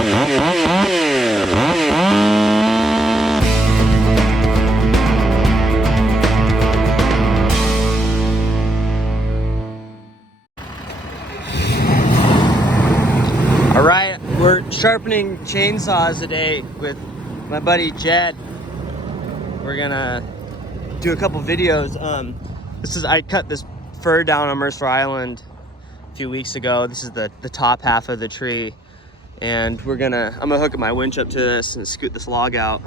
All right, we're sharpening chainsaws today with my buddy Jed. We're gonna do a couple videos. I cut this fir down on Mercer Island a few weeks ago. This is the top half of the tree, and I'm gonna hook my winch up to this and scoot this log out,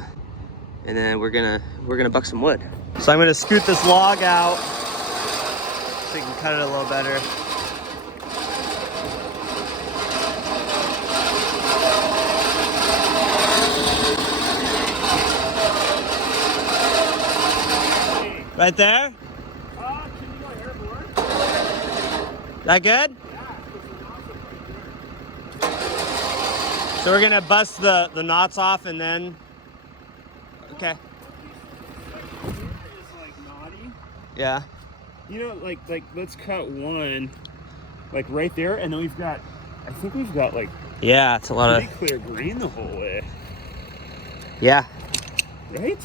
and then we're gonna buck some wood. So I'm gonna scoot this log out so you can cut it a little better. Right there? Can you go airborne? That good? Yeah. So we're gonna bust the knots off and then, okay. It's like knotty. Yeah. You know, like let's cut one, like right there, and then I think we've got like Yeah, it's a lot pretty clear green the whole way. Yeah. Right?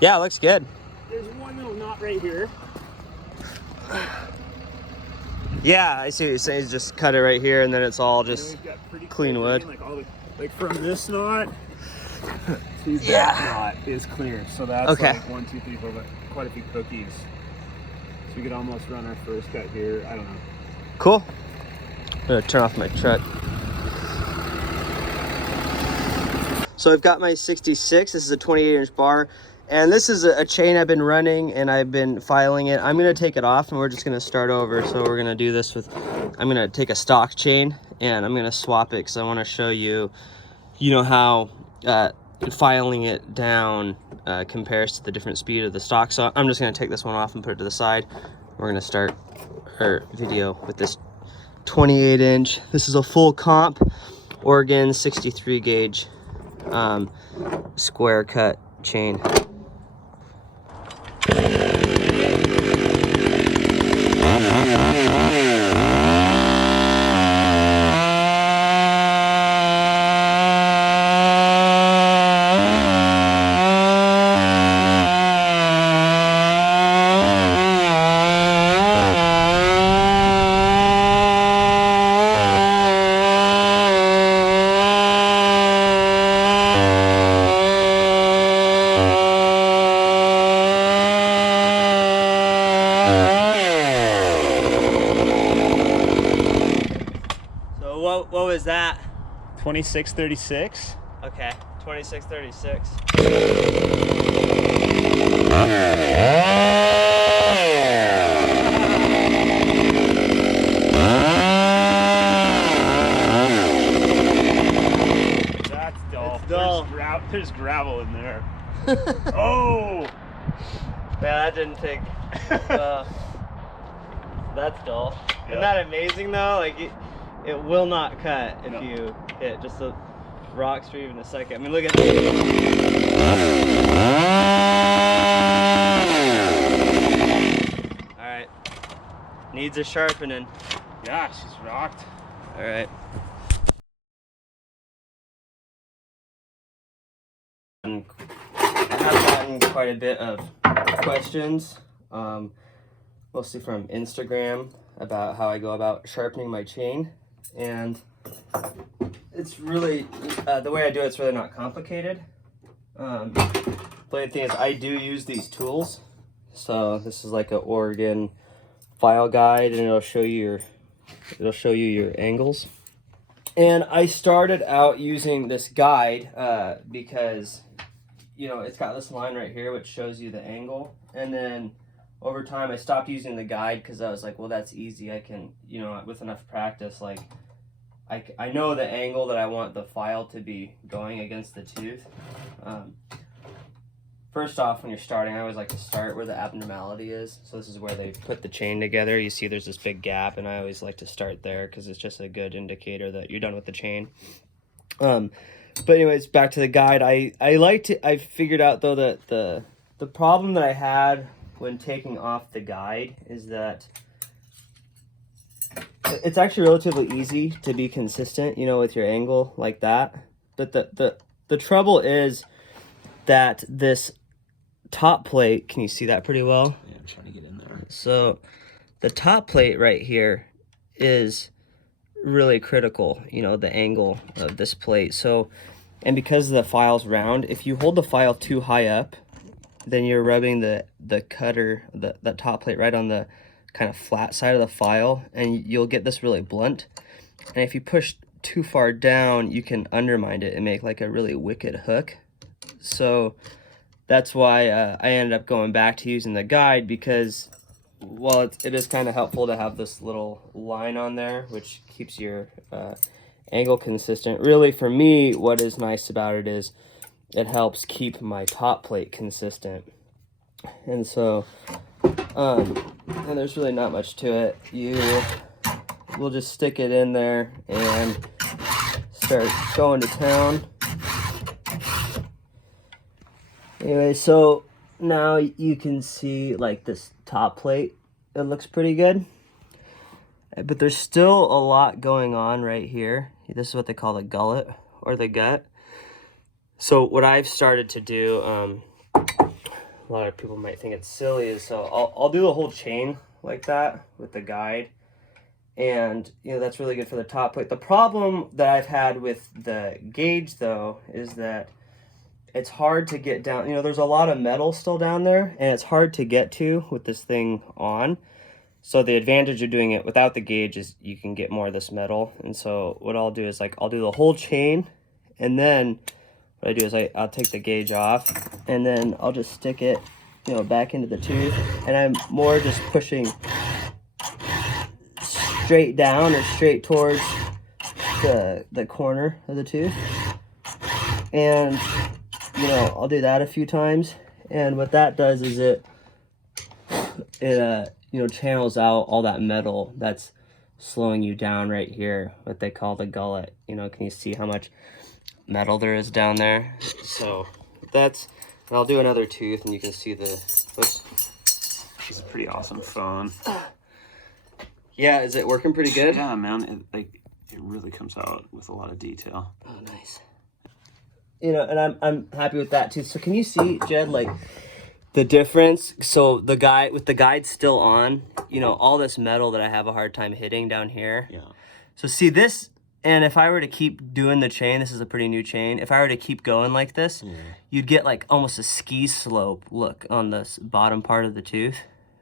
Yeah, it looks good. There's one little knot right here. Yeah, I see what you're saying. Just cut it right here, and then it's all just We've got pretty clean clear wood. green, like from this knot to Yeah. that knot is clear. So that's Okay. like 1, 2, 3, 4, but quite a few cookies. So we could almost run our first cut here. I don't know. Cool. I'm gonna turn off my truck. So I've got my 66. This is a 28-inch bar. And this is a chain I've been running, and I've been filing it. I'm gonna take it off, and we're just gonna start over. So we're gonna do this with, I'm gonna take a stock chain, and I'm gonna swap it because I wanna show you, how filing it down compares to the different speed of the stock. So I'm just gonna take this one off and put it to the side. We're gonna start our video with this 28-inch. This is a full comp Oregon 63 gauge square cut chain. So what was that? 2636. Okay, 2636. That's dull. It's dull. There's gravel in there. Oh! Yeah, that didn't take. That's dull. Yeah. Isn't that amazing though? Like it will not cut if No. you hit just the rocks for even a second. I mean, look at All right. Needs a sharpening. Yeah, she's rocked. All right. I have gotten quite a bit of questions, mostly from Instagram, about how I go about sharpening my chain, and it's really the way I do it's really not complicated. The only thing is I do use these tools. So this is like an Oregon file guide, and it'll show you your angles. And I started out using this guide because it's got this line right here which shows you the angle, and then over time I stopped using the guide because I was like, well, that's easy. I can, with enough practice, like I know the angle that I want the file to be going against the tooth. First off, when you're starting, I always like to start where the abnormality is. So this is where they put the chain together. You see there's this big gap, and I always like to start there because it's just a good indicator that you're done with the chain. But anyways, back to the guide. I figured out though that the problem that I had when taking off the guide is that it's actually relatively easy to be consistent, you know, with your angle like that. But the trouble is that this top plate, can you see that pretty well? Yeah, I'm trying to get in there. So the top plate right here is really critical, you know, the angle of this plate. So, and because the file's round, if you hold the file too high up, then you're rubbing the cutter, the top plate right on the kind of flat side of the file, and you'll get this really blunt. And if you push too far down, you can undermine it and make like a really wicked hook. So that's why I ended up going back to using the guide, because well, it is kind of helpful to have this little line on there, which keeps your angle consistent. Really, for me, what is nice about it is it helps keep my top plate consistent. And so, and there's really not much to it. We'll just stick it in there and start going to town. Anyway, so now you can see like this top plate, it looks pretty good. But there's still a lot going on right here. This is what they call the gullet or the gut. So what I've started to do, a lot of people might think it's silly, is so I'll do the whole chain like that with the guide. And, you know, that's really good for the top plate. The problem that I've had with the gauge, though, is that it's hard to get down. You know, there's a lot of metal still down there, and it's hard to get to with this thing on. So the advantage of doing it without the gauge is you can get more of this metal. And so what I'll do is, like, I'll do the whole chain, and then what I do is I'll take the gauge off, and then I'll just stick it, you know, back into the tooth. And I'm more just pushing straight down or straight towards the corner of the tooth. And, you know, I'll do that a few times. And what that does is it you know, channels out all that metal that's slowing you down right here, what they call the gullet. You know, can you see how much metal there is down there? So that's, I'll do another tooth and you can see the, oops. It's a pretty awesome phone. Yeah, is it working pretty good? Yeah, man, it really comes out with a lot of detail. Oh, nice. You know, and I'm happy with that too. So can you see, Jed, like the difference? So the guide still on, you know, all this metal that I have a hard time hitting down here. Yeah. So see this, and if I were to keep doing the chain, this is a pretty new chain. If I were to keep going like this, you'd get like almost a ski slope look on this bottom part of the tooth.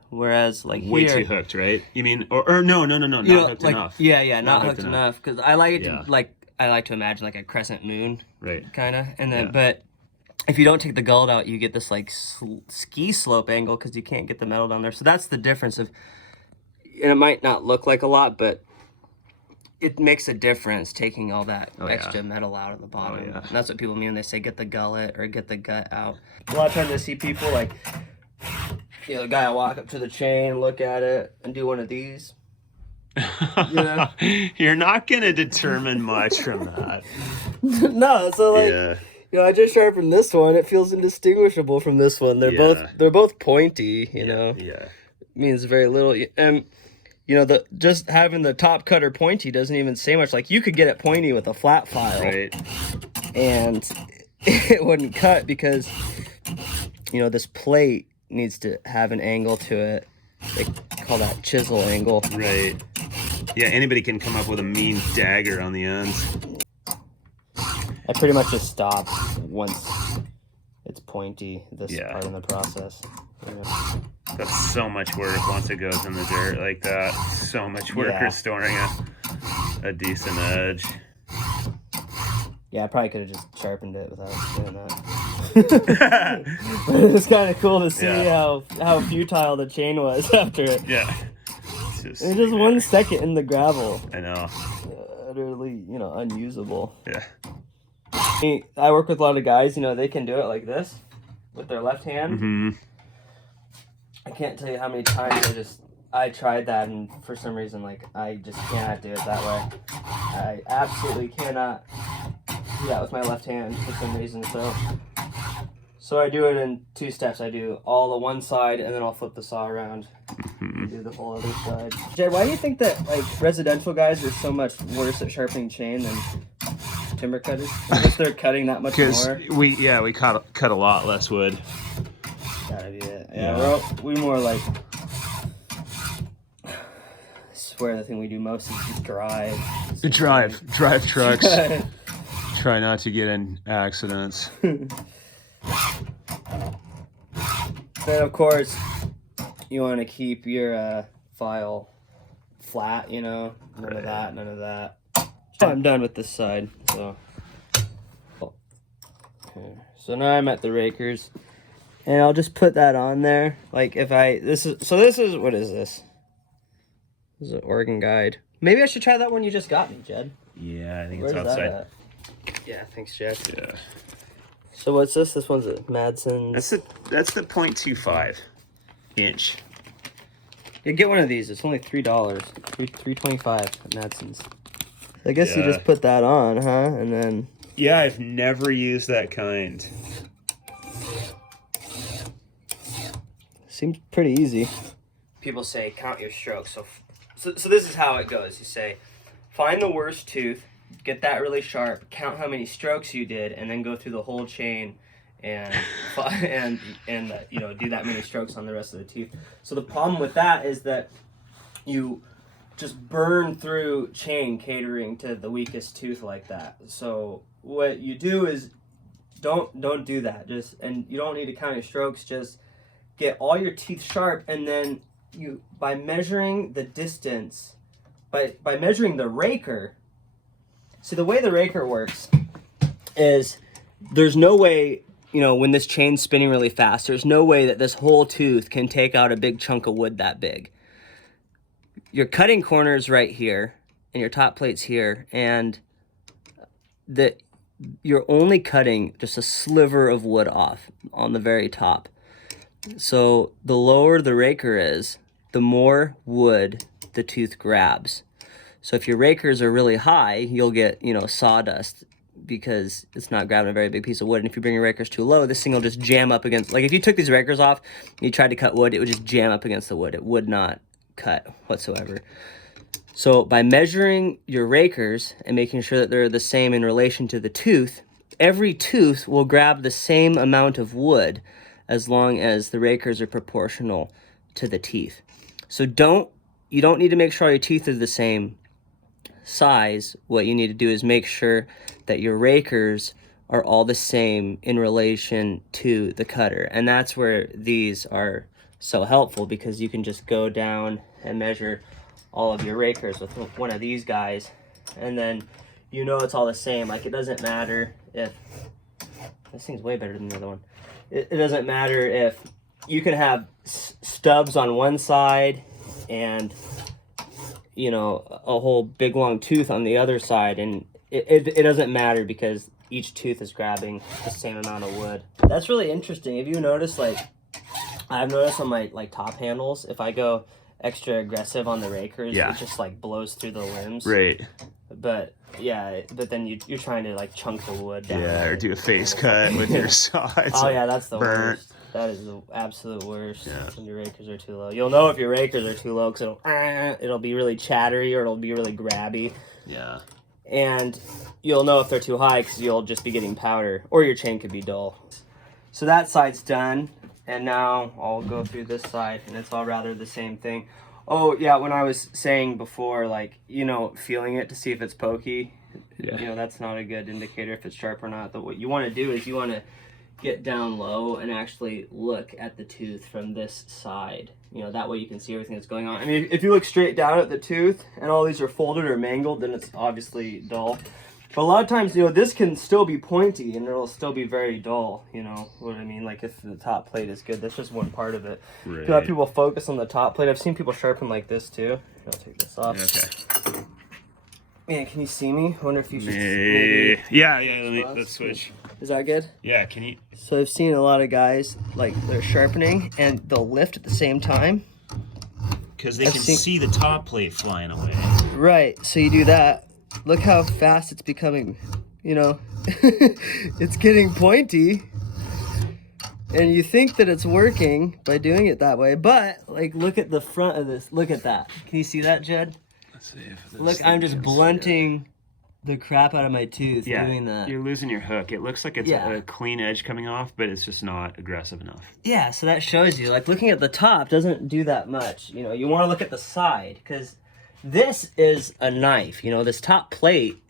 Whereas like way here, too hooked, right? You mean, or no, not hooked like, enough. Yeah, not hooked enough. Because I like it to, Yeah. I like to imagine like a crescent moon, Right. kind of. And then, but if you don't take the gullet out, you get this like ski slope angle because you can't get the metal down there. So that's the difference of, and it might not look like a lot, but it makes a difference taking all that extra metal out of the bottom. And that's what people mean when they say get the gullet or get the gut out. A lot of times I see people like, you know, the guy will walk up to the chain, look at it, and do one of these. You know? You're not gonna determine much from that. No, so like, you know, I just sharpened this one. It feels indistinguishable from this one. They're both pointy. You know. Yeah. Means very little. And you know, just having the top cutter pointy doesn't even say much. Like you could get it pointy with a flat file, right? And it wouldn't cut because, you know, this plate needs to have an angle to it. They call that chisel angle. Right. Yeah, anybody can come up with a mean dagger on the ends. I pretty much just stop once it's pointy, this part in the process. Yeah. That's so much work once it goes in the dirt like that. So much work restoring a decent edge. Yeah, I probably could have just sharpened it without doing that. But it's kind of cool to see how futile the chain was after it. Yeah. It's just 1 second in the gravel. I know. Utterly, you know, unusable. Yeah. I work with a lot of guys, you know, they can do it like this with their left hand. Mm-hmm. I can't tell you how many times I tried that, and for some reason, like, I just cannot do it that way. I absolutely cannot do that with my left hand for some reason. So So I do it in 2 steps. I do all the one side, and then I'll flip the saw around and do the whole other side. Jed, why do you think that like residential guys are so much worse at sharpening chain than timber cutters? Because they're cutting that much more. We cut a lot less wood. Gotta be it. Yeah, we more like. I swear the thing we do most is just drive. Drive trucks. Try not to get in accidents. Then of course you want to keep your file flat, you know, none of that. I'm done with this side, so. Okay. So now I'm at the rakers, and I'll just put that on there. Like this is what is this? This is an Oregon Guide. Maybe I should try that one you just got me, Jed. Yeah, I think Where's it's outside. that at? Yeah, thanks, Jed. Yeah. So what's this? This one's a Madsen's. That's the 0.25 inch. You get one of these. It's only $3. $3.25 at Madsen's. I guess you just put that on, huh? And then. Yeah, I've never used that kind. Seems pretty easy. People say count your strokes. So this is how it goes. You say, find the worst tooth, get that really sharp, count how many strokes you did, and then go through the whole chain and you know, do that many strokes on the rest of the teeth. So the problem with that is that you just burn through chain catering to the weakest tooth like that. So what you do is don't do that. And you don't need to count your strokes. Just get all your teeth sharp, and then you, by measuring the distance, by measuring the raker. See, the way the raker works is there's no way, you know, when this chain's spinning really fast, there's no way that this whole tooth can take out a big chunk of wood that big. Your cutting corner's right here, and your top plate's here, and you're only cutting just a sliver of wood off on the very top. So the lower the raker is, the more wood the tooth grabs. So if your rakers are really high, you'll get, you know, sawdust because it's not grabbing a very big piece of wood. And if you bring your rakers too low, this thing will just jam up against, like if you took these rakers off and you tried to cut wood, it would just jam up against the wood. It would not cut whatsoever. So by measuring your rakers and making sure that they're the same in relation to the tooth, every tooth will grab the same amount of wood as long as the rakers are proportional to the teeth. So you don't need to make sure all your teeth are the same size. What you need to do is make sure that your rakers are all the same in relation to the cutter. And that's where these are so helpful, because you can just go down and measure all of your rakers with one of these guys, and then you know it's all the same. Like, it doesn't matter if this thing's way better than the other one. It doesn't matter if you can have stubs on one side and, you know, a whole big long tooth on the other side, and it doesn't matter because each tooth is grabbing the same amount of wood. That's really interesting. Have you noticed, like, I've noticed on my like top handles, if I go extra aggressive on the rakers, it just like blows through the limbs. Right. But yeah, but then you're trying to like chunk the wood down. Yeah, or do a face cut with your saw. Oh yeah, that's the worst. That is the absolute worst. Yeah. When your rakers are too low. You'll know if your rakers are too low because it'll be really chattery or it'll be really grabby. Yeah. And you'll know if they're too high because you'll just be getting powder, or your chain could be dull. So that side's done, and now I'll go through this side, and it's all rather the same thing. Oh yeah, when I was saying before, like, you know, feeling it to see if it's pokey, you know, that's not a good indicator if it's sharp or not. But what you want to do is you want to get down low and actually look at the tooth from this side. You know, that way you can see everything that's going on. I mean, if you look straight down at the tooth and all these are folded or mangled, then it's obviously dull. But a lot of times, you know, this can still be pointy and it'll still be very dull, you know what I mean? Like, if the top plate is good, that's just one part of it. Right. You have people focus on the top plate. I've seen people sharpen like this too. I'll take this off. Okay. Man, can you see me? I wonder if you should let's switch. Is that good? Yeah, can you? So I've seen a lot of guys, like, they're sharpening and they'll lift at the same time. Because they can see the top plate flying away. Right, so you do that. Look how fast it's becoming, you know. It's getting pointy, And you think that it's working by doing it that way, but like look at the front of this. Look at that. Can you see that, Jed? Let's see if this Look, I'm just blunting the crap out of my tooth doing that. You're losing your hook. It looks like it's a clean edge coming off, but it's just not aggressive enough. Yeah, so that shows you, like looking at the top doesn't do that much. You know, you want to look at the side because this is a knife. You know, this top plate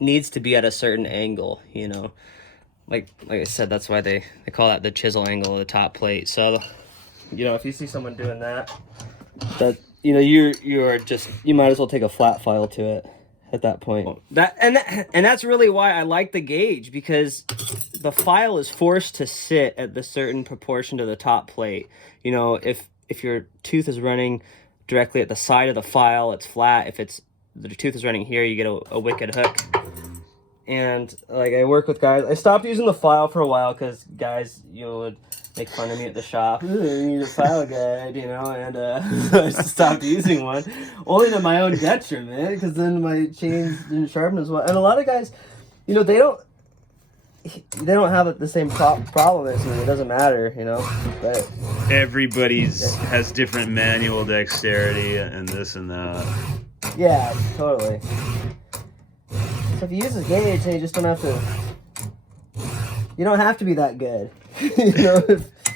needs to be at a certain angle, you know. Like I said, that's why they call that the chisel angle of the top plate. So, you know, if you see someone doing that, you know, you might as well take a flat file to it at that point. And that's really why I like the gauge, because the file is forced to sit at the certain proportion to the top plate. You know, if your tooth is running directly at the side of the file, it's flat. If the tooth is running here, you get a wicked hook. And like I work with guys, I stopped using the file for a while because guys, you know, would make fun of me at the shop. You need a file guide, you know, and I just stopped using one, only to my own detriment, because then my chains didn't sharpen as well. And a lot of guys, you know, they don't have the same problem as me. It doesn't matter, you know. But everybody's has different manual dexterity and this and that. Yeah, totally. So if you use a gauge, then you just don't have to. You don't have to be that good. You know?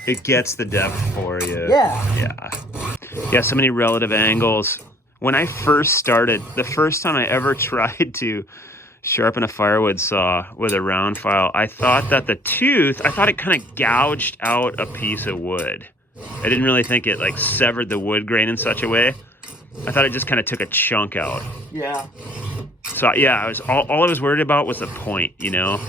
It gets the depth for you. Yeah. Yeah, so many relative angles. When I first started, the first time I ever tried to sharpen a firewood saw with a round file, I thought that it kind of gouged out a piece of wood. I didn't really think it like severed the wood grain in such a way. I thought it just kind of took a chunk out. Yeah. So yeah, all I was worried about was the point, you know?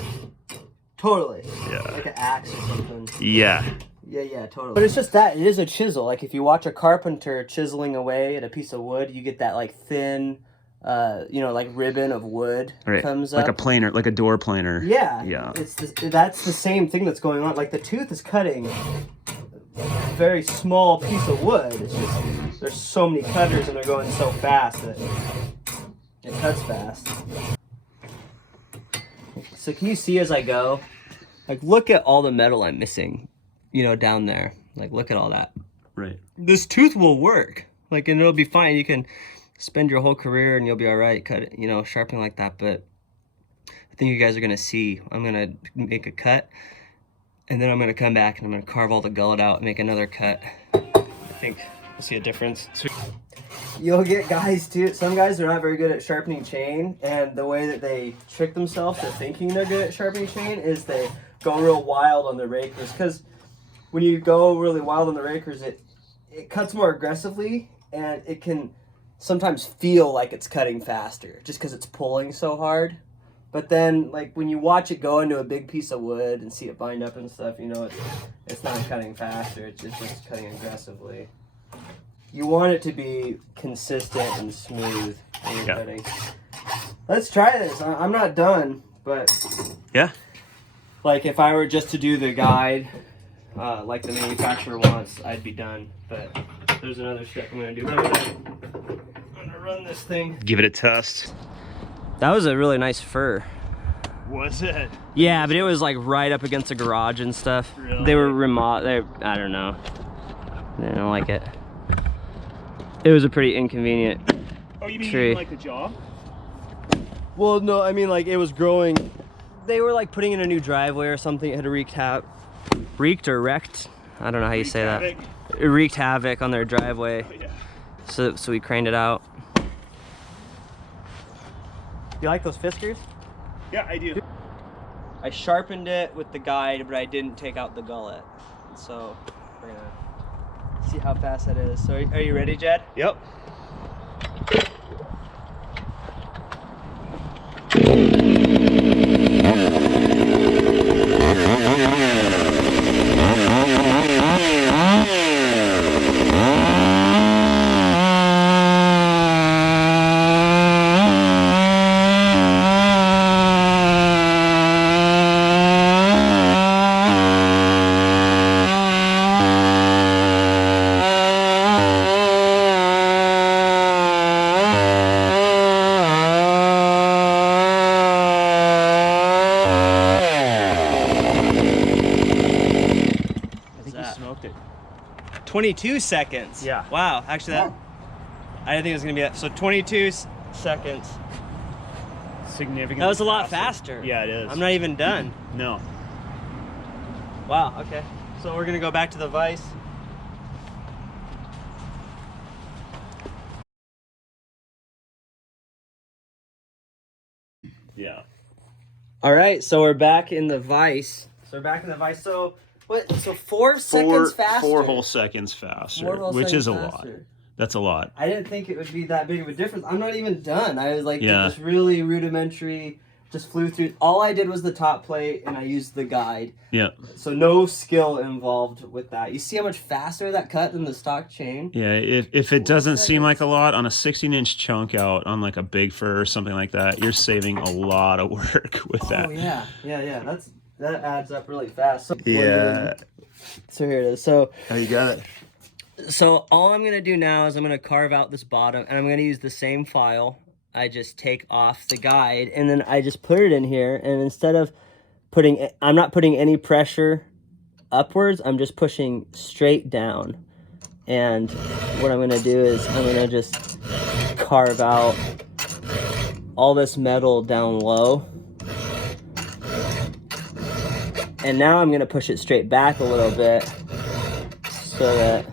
Totally. Yeah. Like an axe or something. Yeah. Yeah, totally. But it's just that, it is a chisel. Like if you watch a carpenter chiseling away at a piece of wood, you get that like thin, you know, like ribbon of wood comes up. Like a planer, like a door planer. Yeah. That's the same thing that's going on. Like the tooth is cutting a very small piece of wood. It's just, there's so many cutters and they're going so fast that it cuts fast. So can you see as I go? Like look at all the metal I'm missing, you know, down there. Like look at all that. Right. This tooth will work. Like, and it'll be fine. You can spend your whole career and you'll be all right, cut it, you know, sharpening like that. But I think you guys are gonna see, I'm gonna make a cut and then I'm gonna come back and I'm gonna carve all the gullet out and make another cut. I think we'll see a difference. You'll get guys too, some guys are not very good at sharpening chain, and the way that they trick themselves to thinking they're good at sharpening chain is they go real wild on the rakers, because when you go really wild on the rakers, it cuts more aggressively and it can sometimes feel like it's cutting faster just because it's pulling so hard. But then like when you watch it go into a big piece of wood and see it bind up and stuff, you know, it's not cutting faster, it's just cutting aggressively. You want it to be consistent and smooth when you're cutting. Let's try this. I'm not done, but yeah, like if I were just to do the guide like the manufacturer wants, I'd be done. But there's another step I'm gonna do. I'm gonna run this thing. Give it a test. That was a really nice fur. Was it? Yeah, but it was like right up against the garage and stuff. Really? They were remote. I don't know. They don't like it. It was a pretty inconvenient tree. Like the jaw? Well, no, I mean like it was growing. They were like putting in a new driveway or something. It had wreaked or wrecked. I don't know how you say that. It wreaked havoc on their driveway. Oh, yeah. So we craned it out. You like those Fiskars? Yeah, I do. I sharpened it with the guide, but I didn't take out the gullet. So we're gonna see how fast that is. So are you ready, Jed? Yep. 22 seconds. Yeah. Wow. Actually, I didn't think it was gonna be that. So 22 seconds. Significantly. That was a lot faster. Yeah, it is. I'm not even done. No. Wow. Okay. So we're gonna go back to the vise. Yeah. All right. So we're back in the vise. So what? So 4 seconds faster. 4 whole seconds faster, 4 whole which seconds is a faster. lot. That's a lot. I didn't think it would be that big of a difference. I'm not even done. I was like, Yeah. this really rudimentary, just flew through. All I did was the top plate and I used the guide. Yeah. So no skill involved with that. You see how much faster that cut than the stock chain? Yeah, if it doesn't seem like a lot on a 16-inch chunk out on like a big fur or something like that, you're saving a lot of work with that. Oh yeah. That adds up really fast. So, Yeah. So here it is. So Oh, you got it. So all I'm going to do now is I'm going to carve out this bottom, and I'm going to use the same file. I just take off the guide, and then I just put it in here, and instead of I'm not putting any pressure upwards, I'm just pushing straight down. And what I'm going to do is I'm going to just carve out all this metal down low. And now I'm going to push it straight back a little bit so that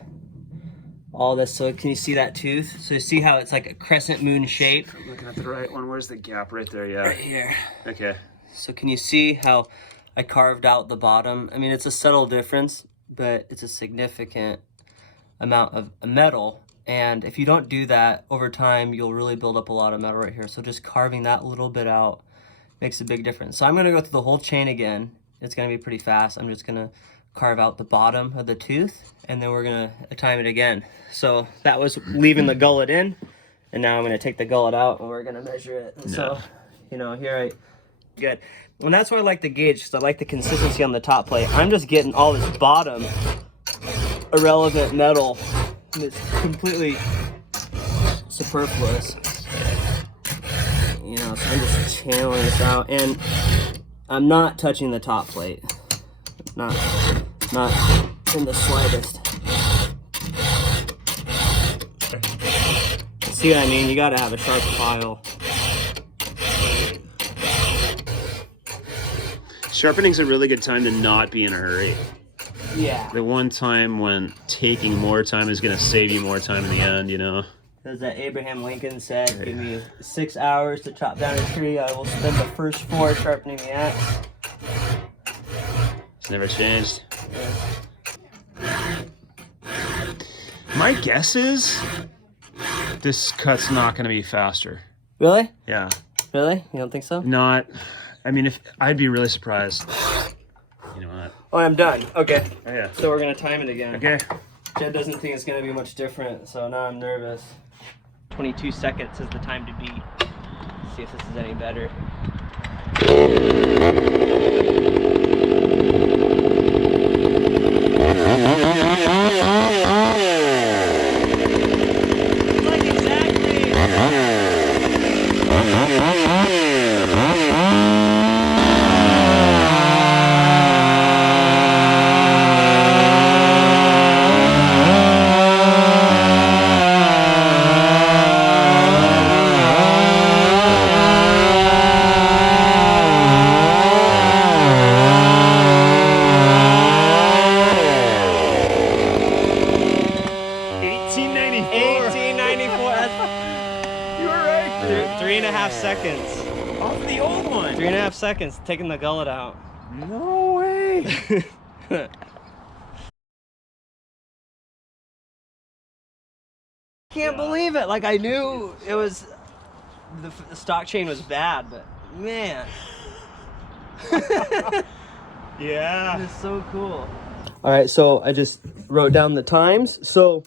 all this, so can you see that tooth? So you see how it's like a crescent moon shape? I'm looking at the right one. Where's the gap? Right there, yeah. Right here. Okay. So can you see how I carved out the bottom? I mean, it's a subtle difference, but it's a significant amount of metal. And if you don't do that over time, you'll really build up a lot of metal right here. So just carving that little bit out makes a big difference. So I'm gonna go through the whole chain again. It's gonna be pretty fast. I'm just gonna carve out the bottom of the tooth, and then we're gonna time it again. So that was leaving the gullet in, and now I'm gonna take the gullet out and we're gonna measure it. And so, you know, good. And that's why I like the gauge, because I like the consistency on the top plate. I'm just getting all this bottom irrelevant metal, and it's completely superfluous. You know, so I'm just channeling this out, and I'm not touching the top plate. Not in the slightest. See what I mean? You gotta have a sharp file. Sharpening's a really good time to not be in a hurry. Yeah. The one time when taking more time is going to save you more time in the end, you know? As that Abraham Lincoln said, give me 6 hours to chop down a tree, I will spend the first 4 sharpening the axe. It's never changed. Yeah. My guess is this cut's not going to be faster. Really? Yeah. Really? You don't think so? Not, I mean, if I'd be really surprised. You know what? Oh, I'm done. Okay. Oh, yeah. So we're gonna time it again. Okay. Jed doesn't think it's gonna be much different, so now I'm nervous. 22 seconds is the time to beat. Let's see if this is any better. Like exactly. Seconds. Off the old one. 3.5 seconds, taking the gullet out. No way. Can't believe it. Like, I knew it was, the stock chain was bad, but man. Yeah. It's so cool. All right, so I just wrote down the times. So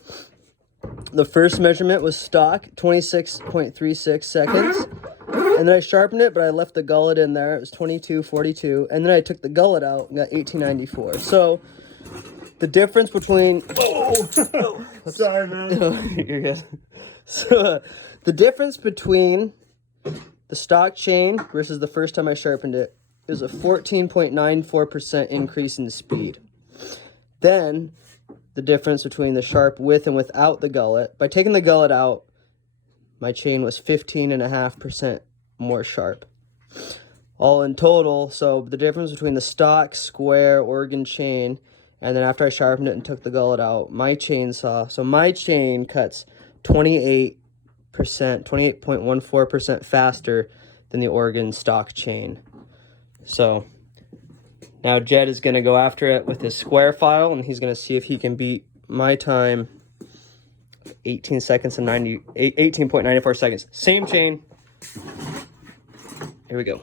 the first measurement was stock, 26.36 seconds. And then I sharpened it, but I left the gullet in there. It was 22.42. And then I took the gullet out and got 18.94. So the difference between... Sorry, man. You're good. So the difference between the stock chain versus the first time I sharpened it is a 14.94% increase in speed. Then the difference between the sharp with and without the gullet. By taking the gullet out, my chain was 15.5% more sharp. All in total, so the difference between the stock square Oregon chain and then after I sharpened it and took the gullet out, my chainsaw, so my chain cuts 28.14% faster than the Oregon stock chain. So now Jed is going to go after it with his square file, and he's going to see if he can beat my time, 18 seconds and 18.94 seconds. Same chain. Here we go.